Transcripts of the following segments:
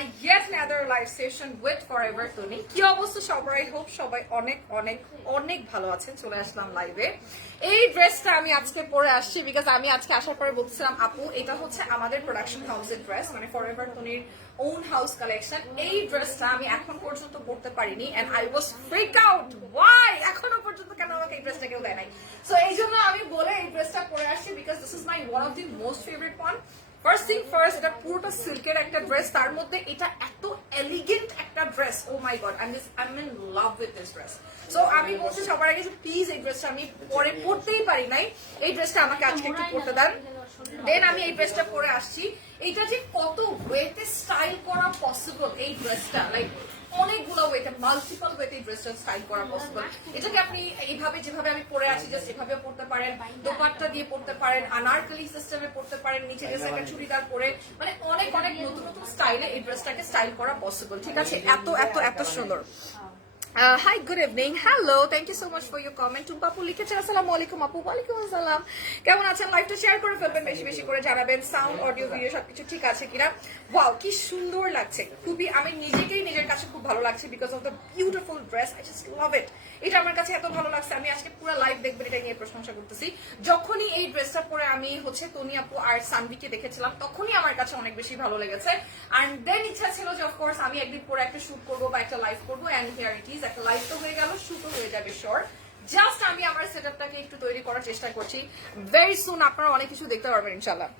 My yet another live session with Forever কি অবস্থা? সবাই হোপ সবাই অনেক অনেক অনেক ভালো আছেন। চলে আসলাম লাইভে এই ড্রেসটা আমি আজকে পরে আসছি বিকজ আমি আজকে আসার পরে বলছিলাম আপু, এটা হচ্ছে আমাদের প্রোডাকশন হাউসের ড্রেস মানে ফর এভার টনির ওন হাউস কালেকশন এই ড্রেসটা আমি এখন পর্যন্ত পড়তে পারিনি and I was freak out why এখনও পর্যন্ত কেন আমাকে এই ড্রেসটা কেউ দেয় নাই? সো এই জন্য আমি বলে এই ড্রেসটা পরে আসছি because this is my one of the most favourite one first thing first এটা পুরোটা সিল্কের একটা ড্রেস তার মধ্যে এটা এত এলিগেন্ট একটা dress oh my god I miss I mean love with this dress so আমি বলছি সবার আগে প্লিজ এই ড্রেসটা আমি পরে পড়তেই পারি নাই। এই ড্রেসটা আমাকে আজকে একটু পড়তে দেন। দেন আমি এই ড্রেসটা পরে আসছি। এটা যে কত ওয়েতে স্টাইল করা পসিবল এই ড্রেসটা লাইক অনেকগুলো ওয়েতে মাল্টিপল ওয়েতে ড্রেসটা স্টাইল করা পসিবল এটাকে আপনি এইভাবে যেভাবে আমি পরে আছি জাস্ট এভাবে পড়তে পারেন, দোপাট্টা দিয়ে পড়তে পারেন আনারকলি সিস্টেমে পড়তে পারেন, নিচে যে একটা চুড়িদার পরে মানে অনেক অনেক নতুন নতুন স্টাইলে এই ড্রেসটাকে স্টাইল করা পসিবল ঠিক আছে? এত এত এত সুন্দর। Hi good evening hello thank you so much for your comment টুম্পাপু লিখেছেন, আসসালামু আলাইকুম আপু, ওয়ালাইকুম আসসালাম। কেমন আছেন? লাইভটা শেয়ার করে ফেলবেন, বেশি বেশি করে জানাবেন। সাউন্ড অডিও ভিডিও সবকিছু ঠিক আছে কিনা? ওয়াও কি সুন্দর লাগছে। খুবই, আমি নিজেকেই নিজের কাছে খুব ভালো লাগছে because of the beautiful dress I just love it এটা আমার কাছে এত ভালো লাগছে। আমি আজকে পুরো লাইভ দেখবেন, এটা নিয়ে প্রশংসা করতেছি। যখনই এই ড্রেসটা পরে আমি হচ্ছে তনি আপু আর সানভিকে দেখেছিলাম, তখনই আমার কাছে অনেক বেশি ভালো লেগেছে। অ্যান্ড দেন ইচ্ছা ছিল যে অফকোর্স আমি একদিন পরে একটা শুট করব বা একটা লাইভ করব অ্যান্ড হিয়ার ইট ইজ একটা লাইভ তো হয়ে গেল শুটও হয়ে যাবে শর্ট জাস্ট আমি আমার সেটআপটাকে একটু তৈরি করার চেষ্টা করছি। ভেরি সুন আপনারা অনেক কিছু দেখতে পারবেন ইনশাল্লাহ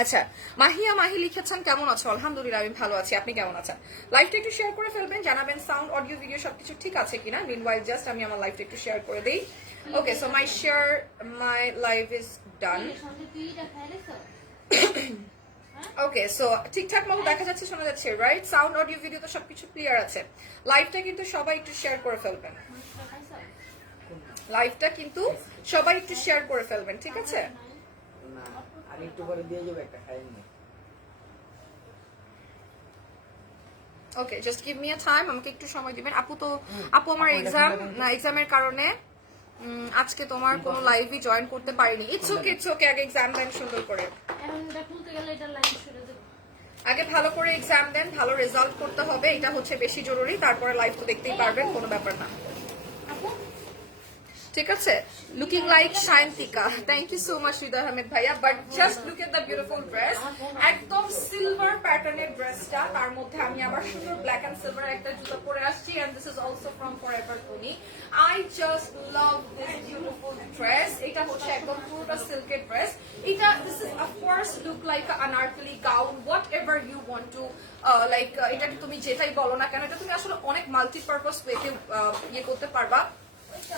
আচ্ছা মাহিয়া মাহি লিখেছেন কেমন আছো? আলহামদুলিল্লাহ আমি ভালো আছি। আপনি কেমন আছেন? লাইভটা একটু শেয়ার করে ফেলবেন জানাবেন সাউন্ড অডিও ভিডিও সবকিছু ঠিক আছে কিনা? মিন ওয়াইল জাস্ট আমি আমার লাইভটা একটু শেয়ার করে দিই। Okay so my share my live is done okay so ঠিকঠাক মতো দেখা যাচ্ছে শোনা যাচ্ছে রাইট সাউন্ড অডিও ভিডিও তো সবকিছু ক্লিয়ার আছে। লাইভটা কিন্তু সবাই একটু শেয়ার করে ফেলবেন। লাইভটা কিন্তু সবাই একটু শেয়ার করে ফেলবেন ঠিক আছে? আর একটু করে দিয়ে যাবে একটা খাইনি okay just give me a time আমাকে একটু সময় দিবেন। আপু তো আপু আমার এক্সাম না এক্সামের কারণে আজকে তোমার কোনো লাইভই জয়েন করতে পারিনি। ইটস ওকে ইটস ওকে আগে এক্সাম দেন সুন্দর করে। এখন এটা খুলতে গেলে এটা লাইন সরে যাবে। আগে ভালো করে এক্সাম দেন ভালো রেজাল্ট করতে হবে এটা হচ্ছে বেশি জরুরি তারপরে লাইভ তো দেখতেই পারবেন কোনো ব্যাপার না। ঠিক আছে? Looking like Shayantika thank you so much Hriday Ahmed ভাইয়া but just look at the beautiful dress একদম সিলভার প্যাটার্নের ড্রেসটা তার মধ্যে আমি আবার সুন্দর ব্ল্যাক এন্ড সিলভার একটা জুতো পরে আসছি। And this is also from Forever Tony I just love this beautiful dress এটা হচ্ছে একদম পুরোটা সিল্কের ড্রেস এটা this is of course look like anarkali gown whatever you want to like এটাকে তুমি যেটাই বলো না কেন, এটা তুমি আসলে অনেক মাল্টিপারপাস ওয়েতে ইয়ে করতে পারবা।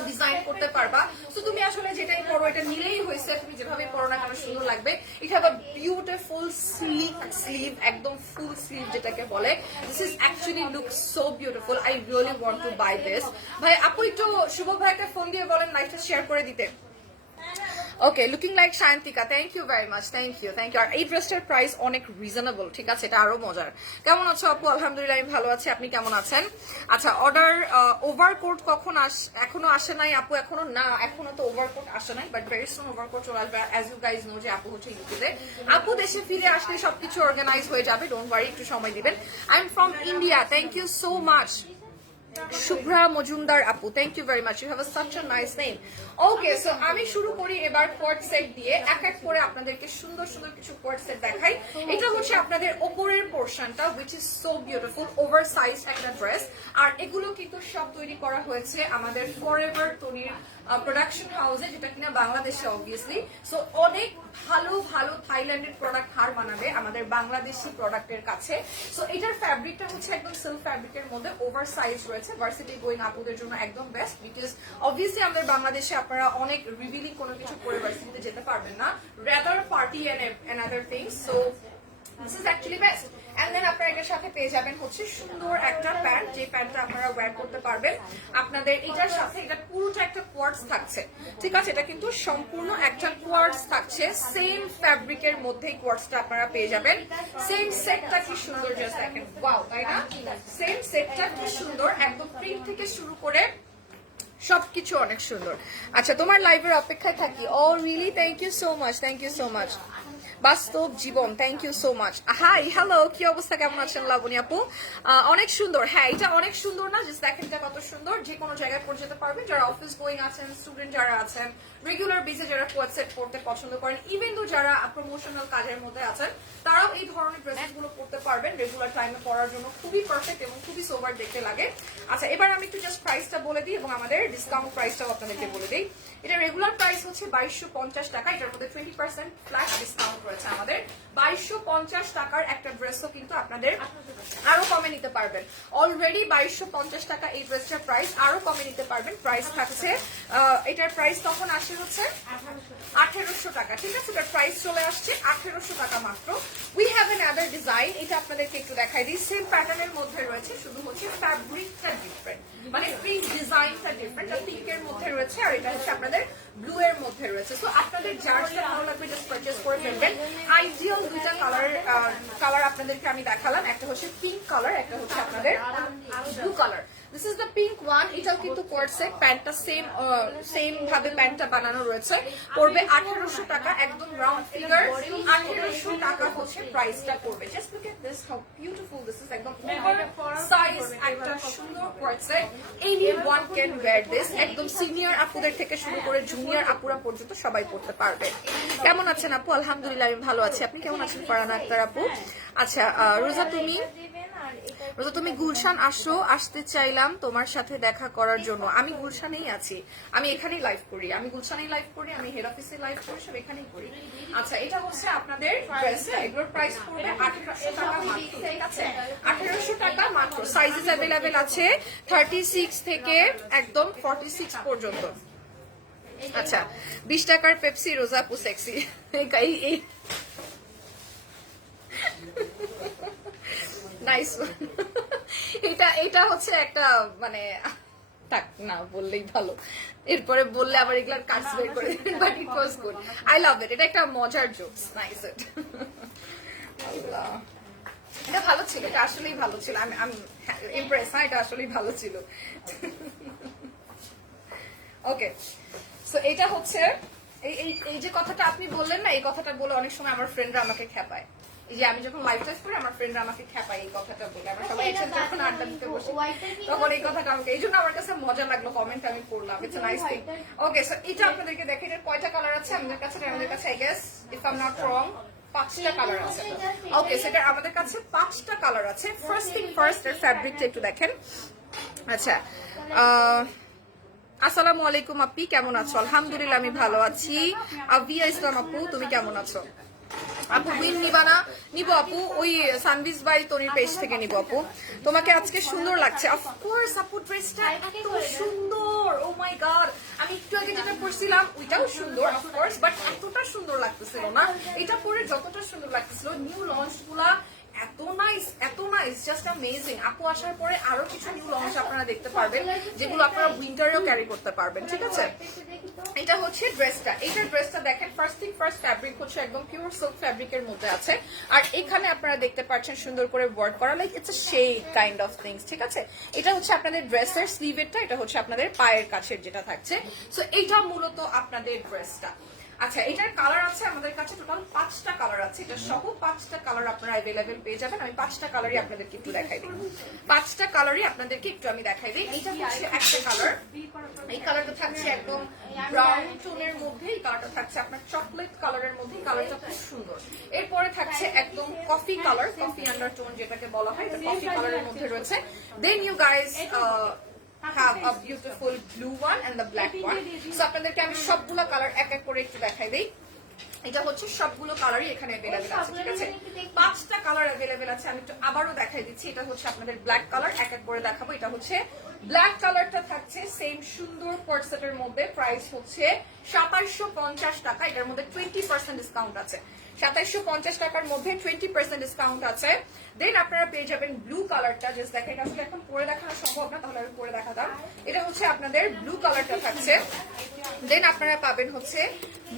ডিজাইন করতে পারবা। তো তুমি আসলে যেটাই পরো, এটা নিলেই হয়েছে। তুমি যেভাবে পরো না কেন, সুন্দর লাগবে। It have beautiful sleek sleeve একদম ফুল স্লিভ যেটাকে বলে। This is actually look so beautiful I really want to buy this ভাই, আপু, একটু শুভ ভাইকে ফোন দিয়ে বলেন লাইফটা শেয়ার করে দিতে। Okay looking like Shayantika thank you very much thank you thank you আর এই ড্রেসটার প্রাইস অনেক রিজনেবল ঠিক আছে? এটা আরও মজার। কেমন আছো আপু? আলহামদুলিল্লাহ, আমি ভালো আছি। আপনি কেমন আছেন? আচ্ছা অর্ডার ওভারকোট কখন আস, এখনও আসে নাই আপু? এখনও না, এখনও তো ওভারকোট আসে নাই বাট ভেরি সুন ওভারকোট চলে আসবে। অ্যাজ ইউ গাইজ নো যে আপু হচ্ছে ইউটিউবে আপু দেশে ফিরে আসলে সবকিছু অর্গানাইজ হয়ে যাবে ডোন্ট ওয়ারি একটু সময় দিবেন। I am from India thank you so much Shubhra Majumdar আপু thank you very much you have such nice name okay so আমি শুরু করি এবার কোয়ার্ড সেট দিয়ে। এক এক করে আপনাদেরকে সুন্দর সুন্দর কিছু কোয়ার্ড সেট দেখাই। এটা হচ্ছে আপনাদের ওপরের পোর্শনটা which is so beautiful over size একটা ড্রেস আর এগুলো কিন্তু সব তৈরি করা হয়েছে আমাদের ফর এভার তনির প্রোডাকশন হাউসে যেটা কিনা বাংলাদেশে অবভিয়াসলি সো অনেক ভালো ভালো থাইল্যান্ডের প্রোডাক্ট হার বানাবে আমাদের বাংলাদেশি প্রোডাক্টের কাছে। সো এটার ফ্যাব্রিকটা হচ্ছে একদম সিল্ক ফ্যাব্রিকের মধ্যে ওভার সাইজ রয়েছে। ভার্সিটি গোয়িং আপুদের জন্য একদম বেস্ট বিকজ অবভিয়াসলি আমাদের বাংলাদেশে আপনারা অনেক রিভিলিং কোনো কিছু করে ভার্সিটিতে যেতে পারবেন না rather party and other things so this is actually best and then আপনারা এটার সাথে পেয়ে যাবেন হচ্ছে সুন্দর একটা প্যান্ট। যে প্যান্টটা আপনারা করতে পারবেন, আপনাদের এটার সাথে এটা পুরোটা একটা থাকছে। ঠিক আছে, এটা কিন্তু সম্পূর্ণ একটা কোয়ার্টস থাকছে। সেম আপনারা পেয়ে যাবেন। সেম সেটটা কি সুন্দর জাস্ট তাই না? সেম কি সুন্দর। একদম প্রিন্ট থেকে শুরু করে সবকিছু অনেক সুন্দর। আচ্ছা তোমার লাইভের অপেক্ষায় থাকি। ও really thank you so much thank you so much বাস্তব জীবন। Thank you so much hi hello কি অবস্থা? কেমন আছেন লাবণী আপু? অনেক সুন্দর। হ্যাঁ এটা অনেক সুন্দর না? জাস্ট দেখেন এটা কত সুন্দর। যে কোনো জায়গায় পড়ে যেতে পারবেন। যারা অফিস গোয়িং আছেন স্টুডেন্ট যারা আছেন রেগুলার বেসে যারা কোয়াড সেট পড়তে পছন্দ করেন ইভেন তো যারা প্রমোশনাল কাজের মধ্যে আছেন, তারাও এই ধরনের ড্রেসেসগুলো পড়তে পারবেন রেগুলার টাইমে পড়ার জন্য। খুবই পারফেক্ট এবং খুবই সোবার দেখতে লাগে। আচ্ছা এবার আমি একটু জাস্ট প্রাইসটা বলে দিই এবং আমাদের ডিসকাউন্ট প্রাইসটাও আপনাদেরকে বলে দিই। এটা রেগুলার প্রাইস হচ্ছে বাইশশো পঞ্চাশ টাকা। এটার মধ্যে টোয়েন্টি পার্সেন্ট ফ্ল্যাট ডিসকাউন্ট রয়েছে আমাদের। বাইশশো পঞ্চাশ টাকার একটা ড্রেসও কিন্তু আপনাদের আরও কমে নিতে পারবেন। অলরেডি বাইশশো পঞ্চাশ টাকা এই ড্রেসটার প্রাইস আরও কমে নিতে পারবেন। প্রাইস থাকছে এটার প্রাইস তখন আসে হচ্ছে আঠেরোশো টাকা, ঠিক আছে? এটার প্রাইস চলে আসছে আঠেরোশো টাকা মাত্র। We have N other design এটা আপনাদেরকে একটু দেখাই দিই। সেম প্যাটার্নের মধ্যে রয়েছে, শুধু হচ্ছে ফ্যাব্রিকটা ডিফারেন্ট মানে প্রিন্ট ডিজাইনটা ডিফারেন্ট পিঙ্কের মধ্যে রয়েছে, আর এটা হচ্ছে আপনাদের ব্লু এর মধ্যে রয়েছে। সো আপনাদের যার যেটা ভালো লাগবে জাস্ট পারচেজ করে ফেলবেন। আইডিয়াল দুইটা কালার কালার আপনাদেরকে আমি দেখালাম। একটা হচ্ছে পিঙ্ক কালার একটা হচ্ছে আপনাদের blue colour this is the pink one এটাও কিন্তু কোয়ার্সেট প্যান্টটা সেম সেম ভাবে প্যান্টটা বানানো রয়েছে। পড়বে আঠারোশো টাকা, একদম রাউন্ড ফিগার আঠারোশো টাকা হচ্ছে প্রাইসটা পড়বে। Just look at this how beautiful this is একদম সাইজ একটা সুন্দর কোয়ার্সেট any one can wear this একদম সিনিয়র আপুদের থেকে শুরু করে জুনিয়র আপুরা পর্যন্ত সবাই পড়তে পারবে। কেমন আছেন আপু? আলহামদুলিল্লাহ, আমি ভালো আছি। আপনি কেমন আছেন? ফারানা আক্তার আপু? আচ্ছা রোজা তুমি? রোজা তুমি গুলশান আসো, আসতে চাইলাম তোমার সাথে দেখা করার জন্য। আমি গুলশানেই আছি। আমি এখানেই লাইভ করি। আমি গুলশানেই লাইভ করি, আমি হেড অফিসে লাইভ করি, সব এখানেই করি। আচ্ছা এটা হচ্ছে আপনাদের এগুলোর প্রাইস পড়বে আঠারোশো টাকা মাত্র, ঠিক আছে? টাকা মাত্র। সাইজেস অ্যাভেলেবেল আছে থার্টি সিক্স থেকে একদম ফর্টি সিক্স পর্যন্ত। আচ্ছা বিশ টাকার পেপসি রোজা পু সেক্সি এই এই নাইস এটা এটা হচ্ছে একটা মানে থাক না বললেই ভালো। এরপরে বললে আবার এগুলার কাজ বের করে but it was good I love it এটা একটা মজার জোকস নাইস ইট আল্লাহ। এটা ভালো ছিল এটা আসলেই ভালো ছিল। আমি আমি ইমপ্রেস হ্যাঁ এটা আসলেই ভালো ছিল। ওকে সো এটা হচ্ছে এই এই এই যে কথাটা আপনি বললেন না এই কথাটা বলে অনেক সময় আমার ফ্রেন্ডরা আমাকে খেপায়। এই যে আমি যখন লাইভ টেস্ট করি আমার ফ্রেন্ডরা আমাকে খেপায় এই কথাটা বলে। আমরা সবাই একসাথে যখন আড্ডা দিতে বসি তখন এই কথাটা আমাকে এই জন্য আমার কাছে মজা লাগল কমেন্ট আমি পড়লাম it's nice thing okay so এটা আপনাদেরকে দেখে এটার কয়টা কালার আছে? আমাদের কাছে আমাদের কাছে I guess if I am not wrong পাঁচটা কালার আছে। ওকে সেটা আমাদের কাছে পাঁচটা কালার আছে। ফার্স্ট থিং ফার্স্ট এর ফ্যাব্রিকটা একটু দেখেন। আচ্ছা আহ, আসসালামু আলাইকুম আপনি কেমন আছো? আলহামদুলিল্লাহ আমি ভালো আছি। আবিয়া ইসলাম আপু তুমি কেমন আছো? আপু উইন নিবা না। নিব আপু, ওই সানভিস বাই তনির পেজ থেকে নিবো আপু। তোমাকে আজকে সুন্দর লাগছে। অফকোর্স আপু ড্রেসটা এত সুন্দর। ও মাই গড আমি একটু আগে যেটা পরছিলাম, ওইটাও সুন্দর অফকোর্স বাট এতটা সুন্দর লাগতেছিল না। এটা পরে যতটা সুন্দর লাগতেছিল নিউ লঞ্চগুলা এত নাইস এত নাইস জাস্ট অ্যামেজিং আপু আসার পরে আরও কিছু নিউ লঞ্চ আপনারা দেখতে পারবেন, যেগুলো আপনারা উইন্টারেও ক্যারি করতে পারবেন, ঠিক আছে? এটা হচ্ছে ড্রেসটা এইটা ড্রেসটা দেখেন ফার্স্ট থিং ফার্স্ট ফ্যাব্রিক হচ্ছে একদম পিওর সিল্ক ফ্যাব্রিকের মধ্যে আছে। আর এখানে আপনারা দেখতে পাচ্ছেন সুন্দর করে ওয়ার্ক করা like it's shade kind of things ঠিক আছে? এটা হচ্ছে আপনাদের ড্রেসের স্লিভেরটা এটা হচ্ছে আপনাদের পায়ের কাছের যেটা থাকছে। সো এইটা মূলত আপনাদের ড্রেসটা আচ্ছা এটার কালার আছে আমাদের কাছে টোটাল পাঁচটা কালার আছে। এটা সহ পাঁচটা কালার আপনারা অ্যাভেলেবেল পেয়ে যাবেন। আমি পাঁচটা কালারই আপনাদেরকে একটু দেখাই দিই। পাঁচটা কালারই আপনাদেরকে একটু আমি দেখাই দিই। এটা হচ্ছে একটা কালার এই কালারটা থাকছে একদম ব্রাউন টোনের মধ্যে। এই কালারটা থাকছে আপনার চকলেট কালারের মধ্যে। কালারটা খুব সুন্দর। এরপরে থাকছে একদম coffee colour coffee under tone যেটাকে বলা হয়। কফি কালারের মধ্যে রয়েছে। Then you guys have a beautiful blue one and the black one. So, আপনাদেরকে আমি সবগুলো কালার এক এক করে একটু দেখাই দিই। এটা হচ্ছে সবগুলো কালারই এখানে অ্যাভেলেবেল আছে, ঠিক আছে? পাঁচটা কালার অ্যাভেলেবেল আছে, আমি একটু আবারও দেখাই দিচ্ছি। এটা হচ্ছে আপনাদের ব্ল্যাক কালার এক এক করে দেখাবো। এটা হচ্ছে ব্ল্যাক কালারটা থাকছে সেম সুন্দর কোর্সেটের মধ্যে। প্রাইস হচ্ছে পঞ্চাশ টাকা, এটার মধ্যে টোয়েন্টি ডিসকাউন্ট আছে। সাতাইশশো পঞ্চাশ টাকার মধ্যে টোয়েন্টি পার্সেন্ট ডিসকাউন্ট আছে। দেন আপনারা পেয়ে যাবেন ব্লু কালারটা জাস্ট দেখেন এটা আসলে এখন পরে দেখানো সম্ভব না, তাহলে আমি পরে দেখাতাম। এটা হচ্ছে আপনাদের ব্লু কালারটা থাকছে। দেন আপনারা পাবেন হচ্ছে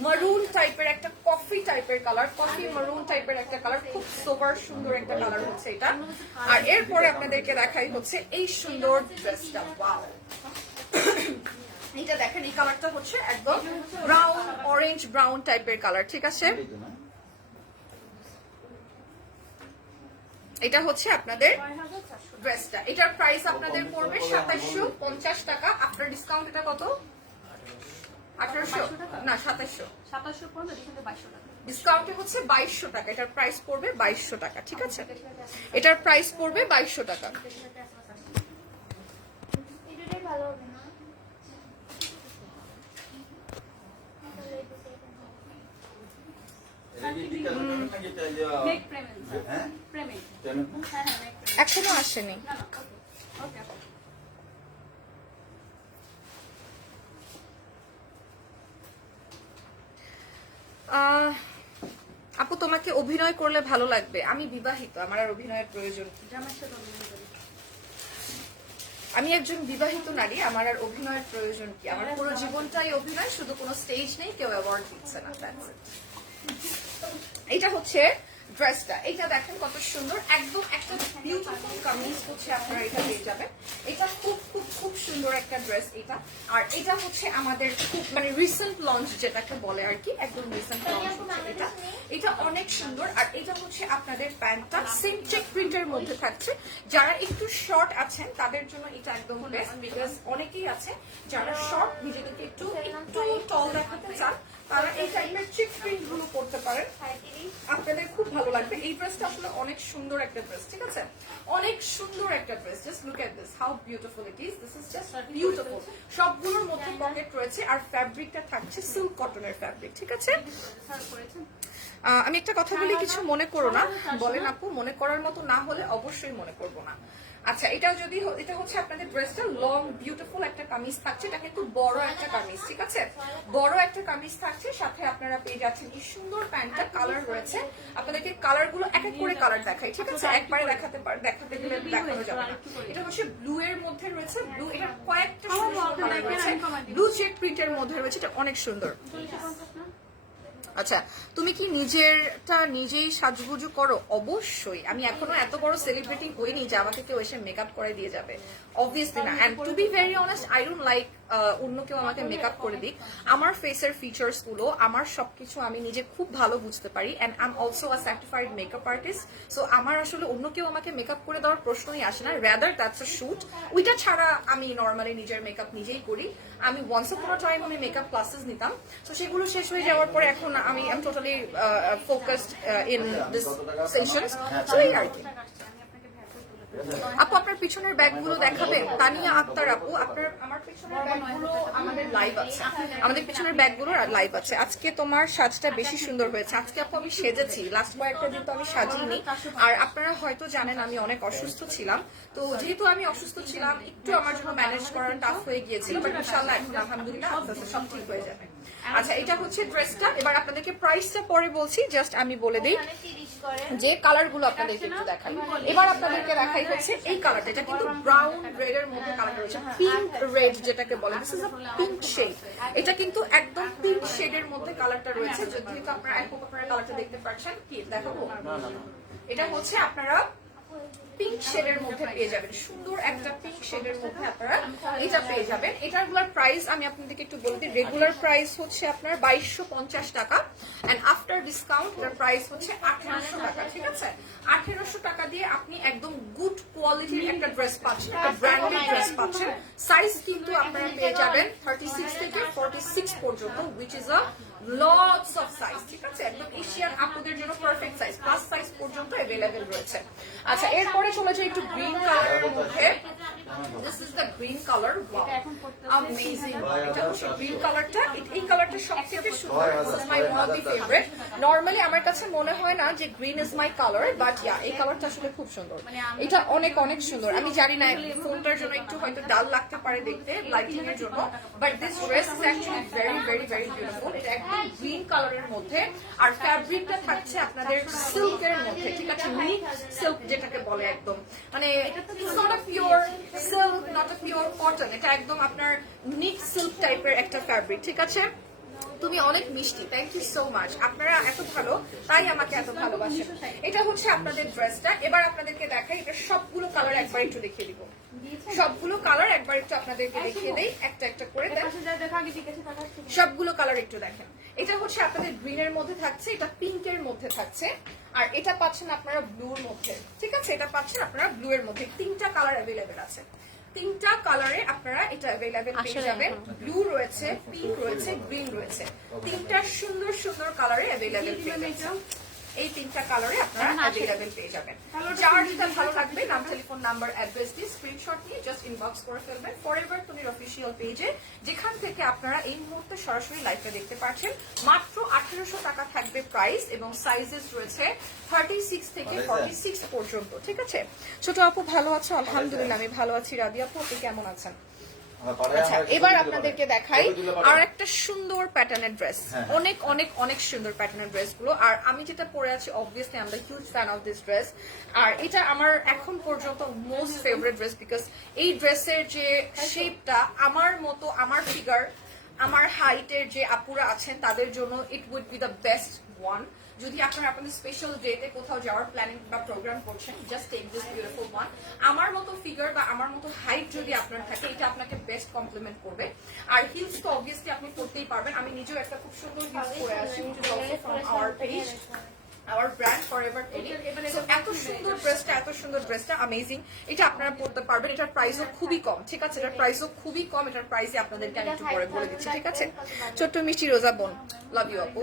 মারুন টাইপের একটা কফি টাইপের কালার কফি মারুন টাইপের একটা কালার খুব সোবার সুন্দর একটা কালার হচ্ছে এটা। আর এরপরে আপনাদেরকে দেখাই হচ্ছে এই সুন্দর ড্রেসটা ওয়াও এটা দেখেন, এই কালারটা হচ্ছে একদম ব্রাউন অরেঞ্জ ব্রাউন টাইপের কালার ঠিক আছে? এটা হচ্ছে আপনাদের ড্রেসটা। এটার প্রাইস আপনাদের পড়বে সাতাশশো পঞ্চাশ টাকা। আফটার ডিসকাউন্ট এটা কত? আঠারোশো? না সাতাশশো। সাতাশশো পনেরো বাইশশো টাকা। ডিসকাউন্টে হচ্ছে বাইশশো টাকা। এটার প্রাইস পড়বে বাইশশো টাকা ঠিক আছে? এটার প্রাইস পড়বে বাইশশো টাকা। হ্যাঁ? এখনও আসেনি। আপু, তোমাকে অভিনয় করলে ভালো লাগবে। আমি বিবাহিত, আমার আর অভিনয়ের প্রয়োজন আমি একজন বিবাহিত নারী, আমার আর অভিনয়ের প্রয়োজন কি? আমার পুরো জীবনটাই অভিনয়, শুধু কোনো স্টেজ নেই, কেউ অ্যাওয়ার্ড দিচ্ছে না এটা হচ্ছে ড্রেসটা। এটা দেখেন কত সুন্দর। একদম একটা বিউটিফুল কামিজ হচ্ছে আপনারা এটা পেয়ে যাবেন। এটা খুব খুব খুব সুন্দর একটা ড্রেস এটা। আর এটা হচ্ছে আমাদের খুব মানে রিসেন্ট লঞ্চ যেটাকে বলে আর কি একদম রিসেন্ট লঞ্চ এটা। এটা অনেক সুন্দর। আর এটা হচ্ছে আপনাদের প্যান্টটা। সেম চেক প্রিন্টের মধ্যে থাকছে। যারা একটু শর্ট আছেন তাদের জন্য এটা একদম বেস্ট বিকজ অনেকেই আছে যারা শর্ট নিজেদেরকে একটু একটু টল দেখাতে চান তারা এই টাইপের চেক প্রিন্টগুলো করতে পারেন। আপনাদের খুব ভালো লাগবে। এই ড্রেসটা আসলে অনেক সুন্দর একটা ড্রেস ঠিক আছে? অনেক সুন্দর একটা dress just look at this how beautiful it is this is just beautiful সবগুলোর মধ্যে পকেট রয়েছে আর ফ্যাব্রিকটা থাকছে সিল্ক কটনের ফ্যাব্রিক ঠিক আছে? আমি একটা কথা বলি কিছু মনে করো না। বলেন আপু মনে করার মতো না হলে অবশ্যই মনে করব না। আচ্ছা এটা যদি এটা হচ্ছে আপনাদের ড্রেসটা। লং বিউটিফুল একটা কামিজ থাকছে। এটা কিন্তু বড় একটা কামিজ ঠিক আছে? বড় একটা কামিজ থাকছে। সাথে আপনারা পেয়ে যাচ্ছেন কি সুন্দর প্যান্টটা কালার রয়েছে। আপনাদেরকে কালারগুলো এক এক করে কালার দেখাই ঠিক আছে? একবারে দেখাতে পার দেখাতে গেলে দেখানো যাবে না। এটা হচ্ছে ব্লু এর মধ্যে রয়েছে। ব্লু এটা কয়েকটা সুন্দর ব্লু চেক প্রিন্টের মধ্যে রয়েছে। এটা অনেক সুন্দর। আচ্ছা তুমি কি নিজেরটা নিজেই সাজগুজু করো? অবশ্যই। আমি এখনও এত বড় সেলিব্রিটি হইনি যে আমাকে কেউ এসে মেকআপ করে দিয়ে যাবে। অবভিয়াসলি না। And to be very honest I don't like অন্য কেউ আমাকে মেকআপ করে দিক। আমার ফেসের ফিচার্সগুলো আমার সবকিছু আমি নিজে খুব ভালো বুঝতে পারি। And I am also a certified makeup artist so আমার আসলে অন্য কেউ আমাকে মেকআপ করে দেওয়ার প্রশ্নই আসে না। র্যাদার দ্যাটস আ শুট ওইটা ছাড়া আমি নর্মালি নিজের মেকআপ নিজেই করি। আমি ওয়ান্স অফ টাইম আমি মেকআপ ক্লাসেস নিতাম। তো সেগুলো শেষ হয়ে যাওয়ার পরে এখন আমি I am totally focused in this sessions তো এই আর কি টাকা আসছে আমি আপনাকে ভ্যাট তুলে দেবো আপু, আপনার পিছনের ব্যাগগুলো দেখাবেন? তানিয়া আক্তার আপু, আপনার আমার পিছনের ব্যাগগুলো আমাদের লাইভ আছে। আমাদের পিছনের ব্যাগগুলো লাইভ আছে। আজকে তোমার সাজটা বেশি সুন্দর হয়েছে। আজকে আপু, আমি সেজেছি। লাস্ট কয়েকটা দিন তো আমি সাজিনি। আর আপনারা হয়তো জানেন, আমি অনেক অসুস্থ ছিলাম। তো যেহেতু আমি অসুস্থ ছিলাম, একটু আমার জন্য ম্যানেজ করার টাফ হয়ে গিয়েছিল বাট ইনশাআল্লাহ এখন আলহামদুলিল্লাহ সব ঠিক হয়ে যাবে। আচ্ছা এটা হচ্ছে ড্রেসটা এবার আপনাদেরকে প্রাইসটা পরে বলছি। জাস্ট আমি বলে দিই। এখানে 30 করে যে কালারগুলো আপনাদেরকে একটু দেখাই। এবার আপনাদেরকে দেখাই হচ্ছে এই কালারটা। এটা কিন্তু ব্রাউন রেড এর মধ্যে কালার রয়েছে। পিঙ্ক রেড যেটাকে বলে this is a pink shade এটা কিন্তু একদম পিঙ্ক শেডের মধ্যে কালারটা রয়েছে। যদিও আপনারা এক আপনারা কালারটা দেখতে পাচ্ছেন। কি দেখাবো? এটা হচ্ছে আপনারা পিঙ্ক শেডের মধ্যে পেয়ে যাবেন। সুন্দর একটা পিঙ্ক শেডের মধ্যে আপনারা এটা পেয়ে যাবেন। এটারগুলার প্রাইস আমি আপনাদেরকে একটু বলে দিই। রেগুলার প্রাইস হচ্ছে আপনার বাইশশো পঞ্চাশ টাকা। এন্ড আফটার ডিসকাউন্ট এটার প্রাইস হচ্ছে আঠেরোশো টাকা, ঠিক আছে? আঠেরোশো টাকা দিয়ে আপনি একদম গুড কোয়ালিটির একটা ড্রেস পাচ্ছেন, একটা ব্র্যান্ডেড ড্রেস পাচ্ছেন। সাইজ কিন্তু আপনারা পেয়ে যাবেন থার্টি সিক্স থেকে ফর্টি সিক্স পর্যন্ত which is a lots of size ঠিক আছে? একদম এশিয়ান আপুদের জন্য পারফেক্ট সাইজ প্লাস সাইজ পর্যন্ত অ্যাভেলেবেল রয়েছে। আচ্ছা এরপরে চলে যাই একটু গ্রিন কালারের মধ্যে। This is the green colour amazing এটা হচ্ছে গ্রিন কালারটা এই কালারটা সবথেকে সুন্দর this my one of the favourite normally আমার কাছে মনে হয় না যে green is my colour but yeah এই কালারটা আসলে খুব সুন্দর। এটা অনেক অনেক সুন্দর। আমি জানি না ফোনটার জন্য একটু হয়তো ডাল লাগতে পারে দেখতে লাইটিং এর জন্য। But this dress is actually very very very beautiful এটা একদম গ্রিন কালারের মধ্যে। আর ফ্যাব্রিকটা থাকছে আপনাদের সিল্কের মধ্যে ঠিক আছে? মিক্স সিল্ক যেটাকে বলে একদম। মানে it's not a pure silk not of pure cotton এটা একদম আপনার নিট সিল্ক টাইপের একটা ফ্যাব্রিক ঠিক আছে? তুমি অনেক মিষ্টি থ্যাংক ইউ সো মাচ আপনারা এত ভালো, তাই আমাকে এত ভালোবাসেন। এটা হচ্ছে আপনাদের ড্রেসটা এবার আপনাদেরকে দেখাই এটা সবগুলো কালার একবার একটু দেখিয়ে দিব। সবগুলো কালার একবার একটু আপনাদেরকে দেখিয়ে দেই একটা একটা করে এর সবগুলো কালার একটু দেখেন। এটা হচ্ছে আপনাদের গ্রিনের মধ্যে থাকছে এটা পিঙ্কের মধ্যে থাকছে আর এটা পাচ্ছেন আপনারা ব্লুর মধ্যে। ঠিক আছে? এটা পাচ্ছেন আপনারা ব্লু এর মধ্যে। তিনটা কালার অ্যাভেলেবেল আছে। তিনটা কালারে আপনারা এটা অ্যাভেলেবেল পেয়ে যাবেন। ব্লু রয়েছে পিঙ্ক রয়েছে গ্রিন রয়েছে। তিনটা সুন্দর সুন্দর কালারে অ্যাভেলেবেল পেয়ে যাবেন এই তিনটা কালারে আপনারা অ্যাভেলেবেল পেয়ে যাবেন। যার যেটা ভালো লাগবে নাম টেলিফোন নাম্বার অ্যাড্রেস দিয়ে স্ক্রিনশট নিয়ে জাস্ট ইনবক্স করে ফেলবেন। ফরএভার টুনির অফিসিয়াল পেজে যেখান থেকে আপনারা এই মুহূর্তে সরাসরি লাইভটা দেখতে পাচ্ছেন। মাত্র আঠেরোশো টাকা থাকবে প্রাইস এবং সাইজেস রয়েছে থার্টি সিক্স থেকে ফর্টি সিক্স পর্যন্ত ঠিক আছে? ছোট আপু ভালো আছো? আলহামদুলিল্লাহ আমি ভালো আছি। রাদি আপু আপনি কেমন আছেন? আচ্ছা এবার আপনাদেরকে দেখাই আর একটা সুন্দর প্যাটার্নের ড্রেস অনেক অনেক অনেক সুন্দর প্যাটার্নের ড্রেসগুলো আর আমি যেটা পরে আছি obviously I'm the huge fan of this dress আর এটা আমার এখন পর্যন্ত মোস্ট ফেভারিট ড্রেস বিকজ এই ড্রেসের যে শেপটা আমার মতো আমার ফিগার আমার হাইটের যে আপুরা আছেন তাদের জন্য it would be the best one যদি আপনারা আপনাদের স্পেশাল ডেতে কোথাও যাওয়ার প্ল্যানিং বা প্রোগ্রাম করছেন just take this beautiful one আমার মতো ফিগার বা আমার মতো হাইট যদি আপনার থাকে, এটা আপনাকে বেস্ট কমপ্লিমেন্ট করবে। আর হিলস তো অবভিয়াসলি আপনি করতেই পারবেন। আমি নিজেও একটা খুব সুন্দর হিলস পরে আছি from our page our brand Forever এত সুন্দর ড্রেসটা এত সুন্দর ড্রেসটা অ্যামেজিং এটা আপনারা পড়তে পারবেন। এটার প্রাইসও খুবই কম, ঠিক আছে? এটার প্রাইসও খুবই কম। এটার প্রাইসে আপনাদেরকে আমি একটু পরে বলে দিচ্ছি, ঠিক আছে? ছোট্ট মিষ্টি রোজা বোন লাভ ইউ আপু।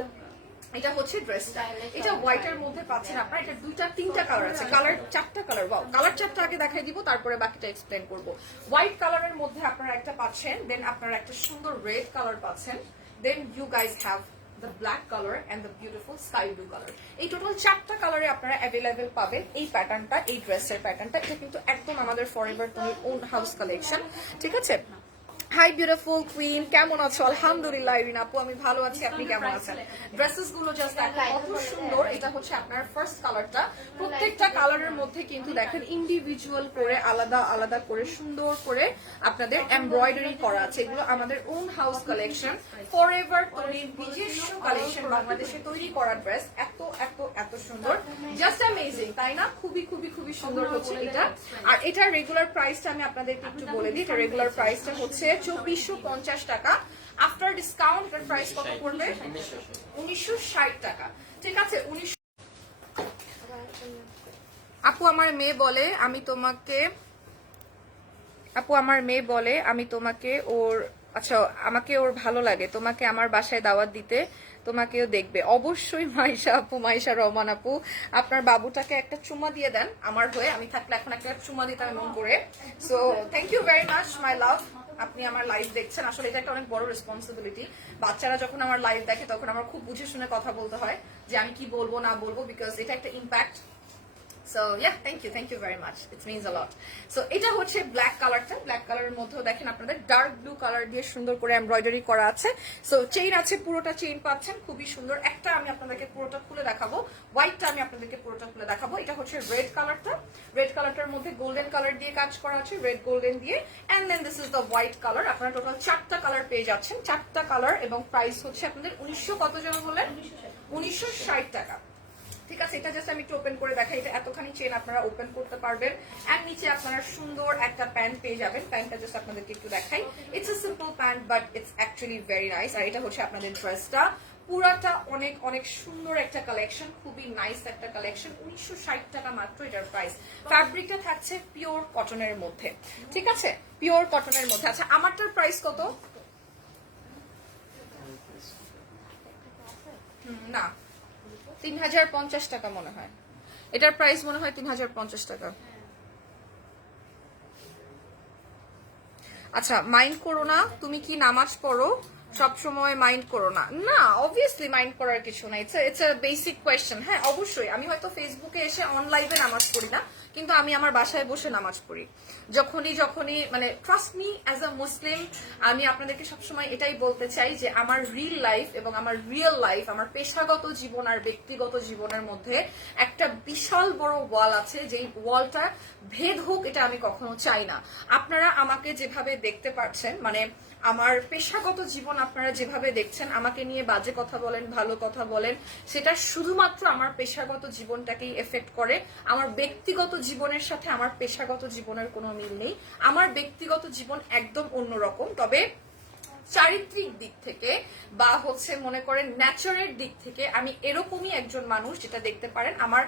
এটা হচ্ছে ড্রেসটা এটা হোয়াইটের মধ্যে পাচ্ছেন আপনারা। এটা দুইটা তিনটা কালার আছে। কালার চারটা কালার ওয়াও কালার চারটা আগে দেখাই দিব তারপরে বাকিটা এক্সপ্লেন করব। হোয়াইট কালারের মধ্যে আপনারা একটা পাচ্ছেন দেন আপনারা একটা সুন্দর রেড কালার পাচ্ছেন। Then you guys have the black colour and the beautiful sky blue colour এই টোটাল চারটা কালারে আপনারা অ্যাভেলেবেল পাবেন এই প্যাটার্নটা এই ড্রেসের প্যাটার্নটা এটা কিন্তু একদম আমাদের Forever own house collection ঠিক আছে? হাই বিউটিফুল কুইন কেমন আছো? আলহামদুলিল্লাহ ইরিন আপু আমি ভালো আছি। আপনি কেমন আছেন? ড্রেসেসগুলো জাস্ট দেখেন কত সুন্দর। এটা হচ্ছে আপনার ফার্স্ট কালারটা প্রত্যেকটা কালারের মধ্যে কিন্তু দেখেন ইন্ডিভিজুয়াল করে আলাদা আলাদা করে সুন্দর করে আপনাদের এমব্রয়ডারি করা আছে। এগুলো আমাদের own house collection Forever তৈরির নিজস্ব কালেকশন বাংলাদেশে তৈরি করা ড্রেস এত এত এত সুন্দর। জাস্ট অ্যামেজিং তাই না? খুবই খুবই খুবই সুন্দর হচ্ছে এটা। আর এটা রেগুলার প্রাইসটা আমি আপনাদেরকে একটু বলে দিই। এটা রেগুলার প্রাইসটা হচ্ছে চব্বিশশো পঞ্চাশ টাকা। আফটার ডিসকাউন্ট এটার প্রাইস কত পড়বে? উনিশশো ষাট টাকা। ঠিক আছে উনিশশো আপু আমার মেয়ে বলে আমি তোমাকে আপু আমার মেয়ে বলে আমি তোমাকে ওর আচ্ছা আমাকে ওর ভালো লাগে। তোমাকে আমার বাসায় দাওয়াত দিতে তোমাকেও দেখবে। অবশ্যই মাইশা আপু মাইশা রহমান আপু আপনার বাবুটাকে একটা চুমা দিয়ে দেন আমার হয়ে। আমি থাকলে এখন একটা চুমা দিতাম এমন করে। So thank you very much my love আপনি আমার লাইভ দেখছেন, আসলে এটা একটা অনেক বড় রেসপন্সিবিলিটি বাচ্চারা যখন আমার লাইভ দেখে, তখন আমার খুব বুঝে শুনে কথা বলতে হয় যে আমি কি বলব, না বলব বিকজ এটা একটা impact so yeah thank you thank you very much it means lot so এটা হচ্ছে ব্ল্যাক কালারটা ব্ল্যাক কালারের মধ্যেও দেখেন আপনাদের ডার্ক ব্লু কালার দিয়ে সুন্দর করে এমব্রয়ডারি করা আছে। সো চেইন আছে, পুরোটা চেইন পাচ্ছেন, খুবই সুন্দর। একটা আমি আপনাদেরকে পুরোটা খুলে দেখাবো। হোয়াইটটা আমি আপনাদেরকে পুরোটা খুলে দেখাবো। এটা হচ্ছে রেড কালারটা রেড কালারটার মধ্যে গোল্ডেন কালার দিয়ে কাজ করা আছে রেড গোল্ডেন দিয়ে। And then this is the white colour আপনারা টোটাল চারটা কালার পেয়ে যাচ্ছেন। চারটা কালার এবং প্রাইস হচ্ছে আপনাদের উনিশশো কত জন বলেন? উনিশশো ষাট টাকা। ঠিক আছে, এটা জাস্ট আমি একটু ওপেন করে দেখাই, এটা এতখানি চেন আপনারা ওপেন করতে পারবেন। এন্ড নিচে আপনারা সুন্দর একটা প্যান্ট পেয়ে যাবেন। প্যান্টটা জাস্ট আপনাদেরকে একটু দেখাই। It's a simple pant but it's actually very nice আর এটা হচ্ছে আপনাদের ড্রেসটা পুরাটা অনেক অনেক সুন্দর একটা কালেকশন খুবই নাইস একটা কালেকশন উনিশশো ষাট টাকা মাত্র এটার প্রাইস ফ্যাব্রিকটা থাকছে পিওর কটনের মধ্যে। ঠিক আছে? পিওর কটনের মধ্যে। আচ্ছা আমারটার প্রাইস কত? না। তিন হাজার পঞ্চাশ টাকা মনে হয়। এটার প্রাইস মনে হয় তিন হাজার পঞ্চাশ টাকা। আচ্ছা মাইন্ড করো না, তুমি কি নামাজ পড়ো? সব সময় মাইন্ড করো না। না অবভিয়াসলি মাইন্ড করার কিছু না। It's it's a basic question হ্যাঁ অবশ্যই। আমি হয়তো ফেসবুকে এসে অনলাইনে নামাজ পড়ি না, কিন্তু আমি আমার বাসায় বসে নামাজ পড়ি। যখনই যখনই মানে trust me as a Muslim আমি আপনাদেরকে সবসময় এটাই বলতে চাই যে আমার রিল লাইফ এবং আমার রিয়েল লাইফ আমার পেশাগত জীবন আর ব্যক্তিগত জীবনের মধ্যে একটা বিশাল বড় ওয়াল আছে, যেই ওয়ালটা ভেদ হোক, এটা আমি কখনো চাই না। আপনারা আমাকে যেভাবে দেখতে পাচ্ছেন মানে আমার পেশাগত জীবন আপনারা যেভাবে দেখছেন, আমাকে নিয়ে বাজে কথা বলেন, ভালো কথা বলেন, সেটা শুধুমাত্র আমার পেশাগত জীবনটাকেই এফেক্ট করে। আমার ব্যক্তিগত জীবনের সাথে আমার পেশাগত জীবনের কোনো মিল নেই। আমার ব্যক্তিগত জীবন একদম অন্যরকম। তবে চারিত্রিক দিক থেকে বা হচ্ছে মনে করেন ন্যাচারের দিক থেকে আমি এরকমই একজন মানুষ যেটা দেখতে পারেন। আমার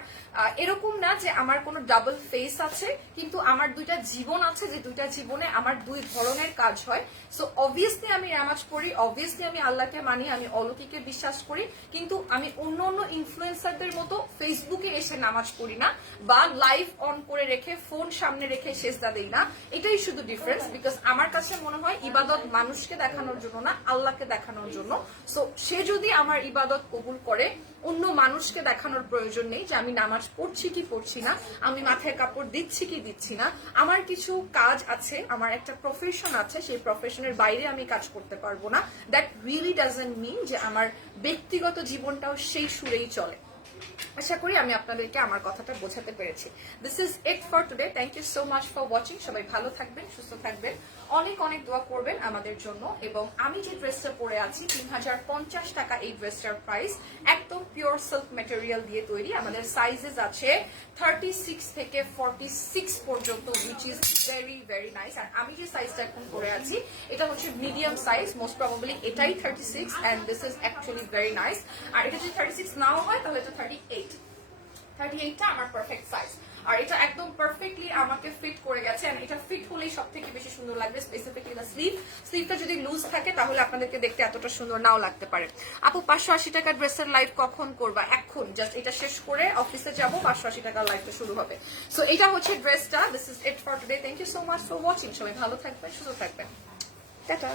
এরকম না যে আমার কোনো ডাবল ফেস আছে, কিন্তু আমার দুইটা জীবন আছে, যে দুইটা জীবনে আমার দুই ধরনের কাজ হয়। সো অবভিয়াসলি আমি নামাজ পড়ি অবভিয়াসলি আমি আল্লাহকে মানি, আমি অলৌকিকে বিশ্বাস করি, কিন্তু আমি অন্য অন্য ইনফ্লুয়েন্সারদের মতো ফেসবুকে এসে নামাজ পড়ি না বা লাইভ অন করে রেখে ফোন সামনে রেখে সেজদা দেই না। এটাই শুধু ডিফারেন্স বিকজ আমার কাছে মনে হয় ইবাদত মানুষকে দেখানোর জন্য না, আল্লাহকে দেখানোর জন্য। সো সে যদি আমার ইবাদত কবুল করে, অন্য মানুষকে দেখানোর প্রয়োজন নেই যে আমি নামাজ পড়ছি কি পড়ছি না, আমি মাথায় কাপড় দিচ্ছি কি দিচ্ছি না। আমার কিছু কাজ আছে, আমার একটা প্রফেশন আছে, সেই প্রফেশনের বাইরে আমি কাজ করতে পারব না। দ্যাট রিয়েলি ডাজেন্ট মিন যে আমার ব্যক্তিগত জীবনটাও সেই সুরেই চলে। আশা করি আমি আপনাদেরকে আমার কথাটা বোঝাতে পেরেছি। This is it for today thank you so much for watching সবাই ভালো থাকবেন, সুস্থ থাকবেন। অনেক অনেক দোয়া করবেন আমাদের জন্য এবং আমি যে ড্রেসটা পরে আছি তিন হাজার পঞ্চাশ টাকা এই ড্রেসটার প্রাইস একদম পিওর সিল্ক মেটেরিয়াল দিয়ে তৈরি। আমাদের সাইজেস আছে থার্টি সিক্স থেকে ফর্টি সিক্স পর্যন্ত which is very very nice আর আমি যে সাইজটা এখন পরে আছি, এটা হচ্ছে মিডিয়াম সাইজ মোস্ট প্রবাবলি এটাই thirty six and this is actually very nice আর এটা যদি থার্টি সিক্স নাও হয়, তাহলে এটা থার্টি এইট থার্টি এইটটা আমার পারফেক্ট সাইজ আর এটা একদম পারফেক্টলি আমাকে ফিট করে গেছে এটা ফিট হলেই সব থেকে বেশি সুন্দর লাগবে স্পেসিফিকলি দ্য স্লিভ স্লিভটা যদি লুজ থাকে, তাহলে আপনাদেরকে দেখতে এতটা সুন্দর নাও লাগতে পারে। আপু, পাঁচশো আশি টাকার ড্রেসের লাইভ কখন করবা? এখন জাস্ট এটা শেষ করে অফিসে যাব, পাঁচশো আশি টাকার লাইভটা শুরু হবে। সো এটা হচ্ছে ড্রেসটা this is it for today thank you so much for watching সবাই ভালো থাকবেন, সুস্থ থাকবেন। টাটা।